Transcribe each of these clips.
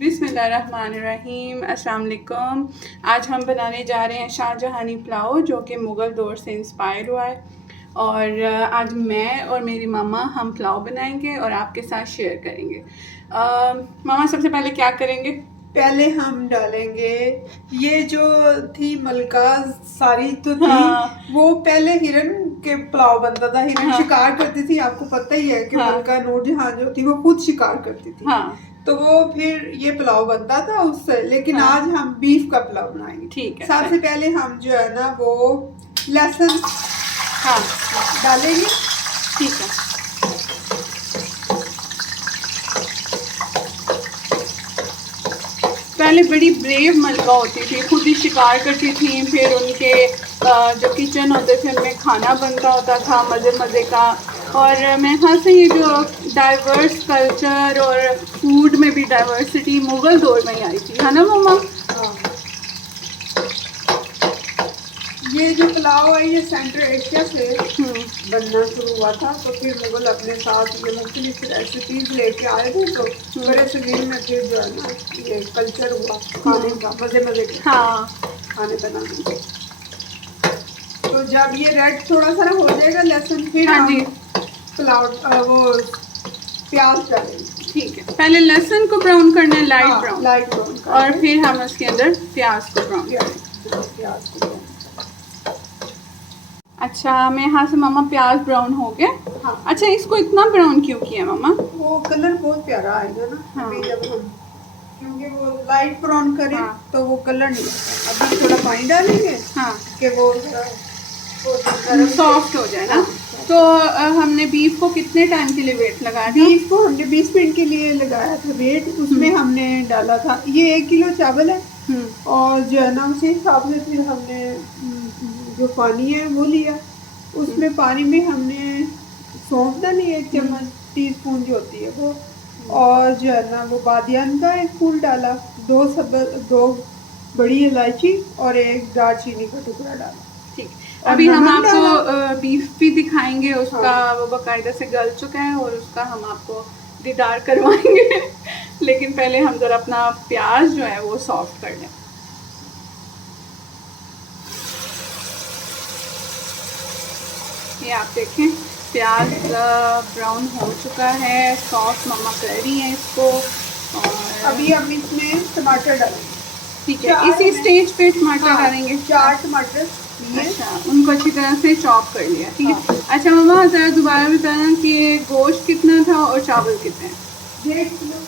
बिस्मिल्लाहिर्रहमानिर्रहीम, अस्सलाम वालेकुम। आज हम बनाने जा रहे हैं शाहजहानी पुलाव, जो कि मुग़ल दौर से इंस्पायर हुआ है। और आज मैं और मेरी मामा हम पुलाव बनाएंगे और आपके साथ शेयर करेंगे। मामा सबसे पहले क्या करेंगे? पहले हम डालेंगे ये जो थी मलका सारी तो थी। हाँ। वो पहले हिरन के पुलाव बनता था। हिरन हाँ। शिकार करती थी, आपको पता ही है कि हाँ। मलका नूरजहां जो थी वो खुद शिकार करती थी। हाँ। तो वो फिर ये पुलाव बनता था उससे, लेकिन हाँ। आज हम बीफ का पुलाव बनाएंगे। ठीक है। सबसे पहले हम जो है ना वो लहसुन हाँ डालेंगे। ठीक है। पहले बड़ी ब्रेव मलका होती थी, खुद ही शिकार करती थी। फिर उनके जो किचन होते थे उनमें खाना बनता होता था मज़े मज़े का। और मेरे ख्याल से ये जो डाइवर्स कल्चर और फूड में भी डाइवर्सिटी मुग़ल दौर में ही आई थी, है ना मम्मा? हाँ। ये जो पुलाव है ये सेंट्रल एशिया से बनना शुरू हुआ था। तो फिर मुगल अपने साथ ये मुख्तलिफ रेसिपीज लेके आए थे। तो बड़े सगीर में फिर जो है ना ये कल्चर हुआ खाने का, मज़े मज़े के खाने बनाने का। तो जब ये रेड थोड़ा सा हो जाएगा लहसुन, फिर हम पुलाव वो प्याज डालेंगे। ठीक है, पहले लहसुन को ब्राउन करना है, लाइट ब्राउन। लाइट ब्राउन और फिर हम उसके अंदर प्याज को ब्राउन प्याज को। अच्छा, मैं यहाँ से मामा प्याज ब्राउन हो गया। हाँ। अच्छा, इसको इतना ब्राउन क्यों किया मामा? वो कलर बहुत प्यारा आएगा ना। हाँ। जब हम क्योंकि वो लाइट ब्राउन करें। हाँ। तो वो कलर नहीं आता। अभी थोड़ा पानी डालेंगे। हाँ। कि वो सॉफ्ट हो जाए ना। हाँ। तो हमने बीफ को कितने टाइम के लिए वेट लगाया? बीफ को हमने 20 मिनट के लिए लगाया था वेट। उसमें हमने डाला था, ये 1 किलो चावल है। और जो है ना उसी हिसाब से फिर हमने जो पानी है वो लिया। उसमें पानी में हमने सौंफ डाली 1 चम्मच, टीस्पून जो होती है वो। और जो है ना वो बादियान का 1 फूल डाला, 2 बड़ी इलायची और 1 दालचीनी का टुकड़ा डाला। ठीक। अभी हम आपको बीफ भी दिखाएंगे, उसका वो बाकायदा से गल चुका है और उसका हम आपको दीदार करवाएंगे। लेकिन पहले हम जरा अपना प्याज जो है वो सॉफ्ट कर लें। ये आप देखें प्याज ब्राउन हो चुका है, सॉफ्ट मम्मा कर रही हैं इसको। और अभी हम इसमें टमाटर डालेंगे। ठीक है, इसी स्टेज पे टमाटर डालेंगे। 4 टमाटर। अच्छा, उनको अच्छी तरह से चॉप कर लिया। ठीक है। अच्छा मम्मा, ज़रा दोबारा बताना कि गोश्त कितना था और चावल कितने? 1.5 किलो।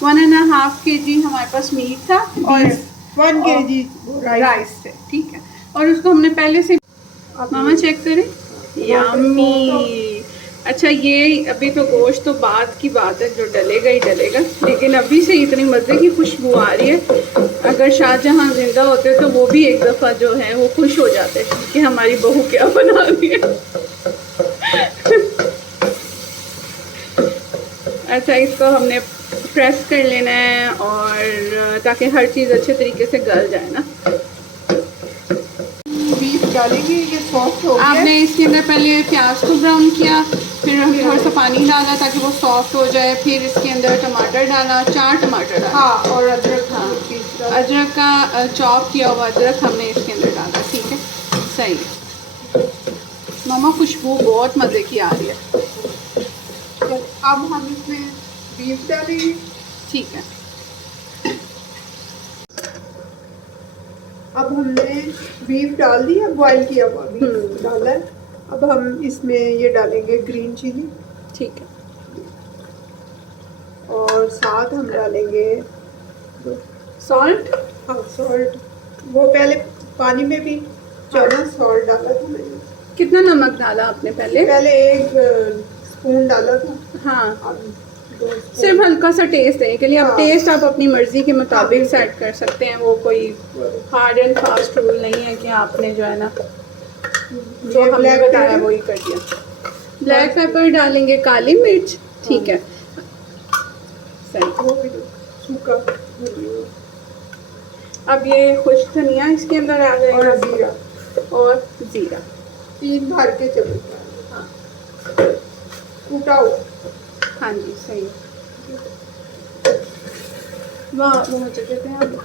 1.5 kg हमारे पास मीट था और 1 kg राइस थे। ठीक है, और उसको हमने पहले से मामा चेक करें। यम्मी। अच्छा, ये अभी तो गोश्त तो बाद की बात है, जो डलेगा ही डलेगा, लेकिन अभी से इतनी मज़े की खुशबू आ रही है। अगर शाहजहां जिंदा होते तो वो भी एक दफ़ा जो है वो खुश हो जाते कि हमारी बहू क्या बना रही है। अच्छा, इसको हमने प्रेस कर लेना है और ताकि हर चीज़ अच्छे तरीके से गल जाए ना। डालेंगे, ये सॉफ्ट हो गया। आपने इसके अंदर पहले प्याज को ब्राउन किया, फिर हम थोड़ा सा पानी डाला ताकि वो सॉफ्ट हो जाए, फिर इसके अंदर टमाटर डाला, 4 टमाटर डाला। हाँ, और अदरक। हाँ, अदरक का चॉप किया हुआ अदरक हमने इसके अंदर डाला। ठीक है, सही। मामा खुशबू बहुत मज़े की आ रही है। अब हम इसमें बीफ डालेंगे। ठीक है। अब हमने बीफ डाल दिया, बॉईल किया हुआ बीफ डाला है। अब हम इसमें ये डालेंगे ग्रीन चिली। ठीक है। और साथ हम डालेंगे सॉल्ट। हाँ, सॉल्ट। वो पहले पानी में भी चना सॉल्ट डाला था मैंने। कितना नमक डाला आपने पहले? 1 स्पून डाला था। हाँ, सिर्फ हल्का सा टेस्ट है के लिए। अब टेस्ट आप अपनी मर्जी के मुताबिक सेट कर सकते हैं, वो कोई हार्ड एंड फास्ट रूल नहीं है कि आपने जो है ना जो हमने बताया वही कर दिया। ब्लैक पेपर डालेंगे, काली मिर्च। ठीक है, सही। सूखा। अब ये खुश्क धनिया इसके अंदर आ जाएगा और जीरा। और जीरा 3 भर के चम्मच। हाँ, कूटा हुआ। हाँ जी, सही। वहाँ जगह पे आप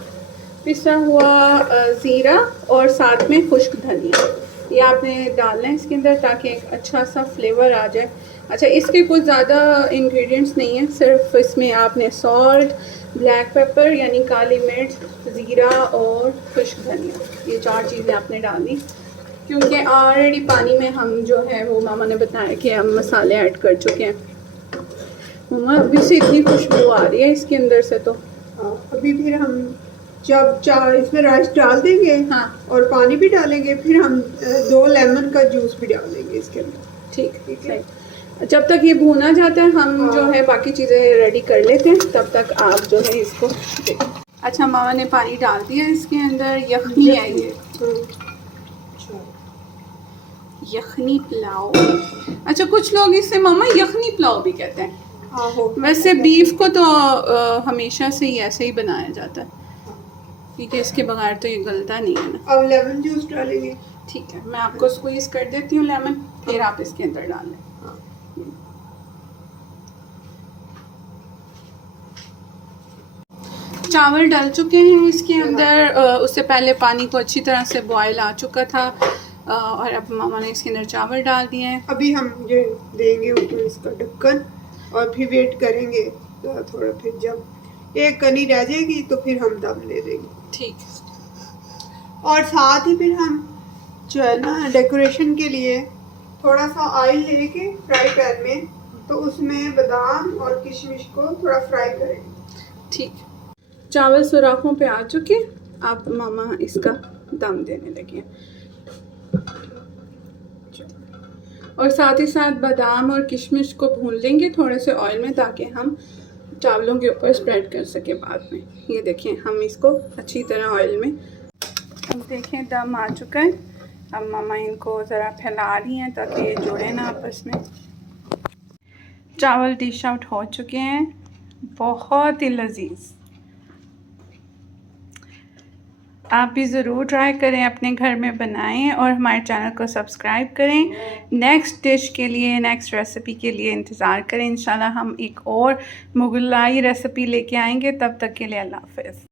पिसा हुआ ज़ीरा और साथ में खुश्क धनिया ये आपने डालना है इसके अंदर ताकि एक अच्छा सा फ्लेवर आ जाए। अच्छा, इसके कुछ ज़्यादा इंग्रेडिएंट्स नहीं हैं, सिर्फ इसमें आपने सॉल्ट, ब्लैक पेपर यानी काली मिर्च, ज़ीरा और खुश्क धनिया ये 4 चीज़ें आपने डालनी, क्योंकि ऑलरेडी पानी में हम जो है वो मामा ने बताया कि हम मसाले ऐड कर चुके हैं। मामा अभी से इतनी खुशबू आ रही है इसके अंदर से तो। अभी फिर हम जब चाय इसमें राइस डाल देंगे, हाँ, और पानी भी डालेंगे, फिर हम 2 लेमन का जूस भी डालेंगे इसके अंदर। ठीक है। जब तक ये भूना जाता है हम जो है बाकी चीज़ें रेडी कर लेते हैं, तब तक आप जो है इसको देखो। अच्छा, मामा ने पानी डाल दिया इसके अंदर, यखनी है ये, यखनी पुलाव। अच्छा, कुछ लोग इसे मामा यखनी पुलाव भी कहते हैं। वैसे बीफ को तो हमेशा से ही ऐसे ही बनाया जाता है, क्योंकि इसके बगैर तो ये गलता नहीं है ना। अब लेमन जूस डालेंगे। ठीक है, मैं आपको स्क्वीज कर देती हूँ लेमन, फिर आप इसके अंदर डाल लें। चावल डाल चुके हैं इसके अंदर, उससे पहले पानी को अच्छी तरह से बॉयल आ चुका था, और अब मामा ने इसके अंदर चावल डाल दिए हैं। अभी हम ये देंगे ऊपर इसका ढक्कन और फिर वेट करेंगे थोड़ा, फिर जब एक कनी रह जाएगी तो फिर हम दम दे देंगे। ठीक। और साथ ही फिर हम जो है ना डेकोरेशन के लिए थोड़ा सा ऑयल लेके फ्राई पैन में, तो उसमें बादाम और किशमिश को थोड़ा फ्राई करेंगे। ठीक। चावल सुराखों पे आ चुके, अब मामा इसका दम देने लगे, और साथ ही साथ बादाम और किशमिश को भून लेंगे थोड़े से ऑयल में, ताकि हम चावलों के ऊपर स्प्रेड कर सके बाद में। ये देखें, हम इसको अच्छी तरह ऑयल में, अब देखें दम आ चुका है। अब मामा इनको ज़रा फैला रही हैं ताकि ये जुड़े ना आपस में। चावल डिश आउट हो चुके हैं, बहुत ही लजीज। आप भी ज़रूर ट्राई करें, अपने घर में बनाएं और हमारे चैनल को सब्सक्राइब करें। नेक्स्ट डिश के लिए, नेक्स्ट रेसिपी के लिए इंतज़ार करें। इंशाल्लाह हम एक और मुगलाई रेसिपी लेके आएंगे। तब तक के लिए अल्लाह हाफ़िज़।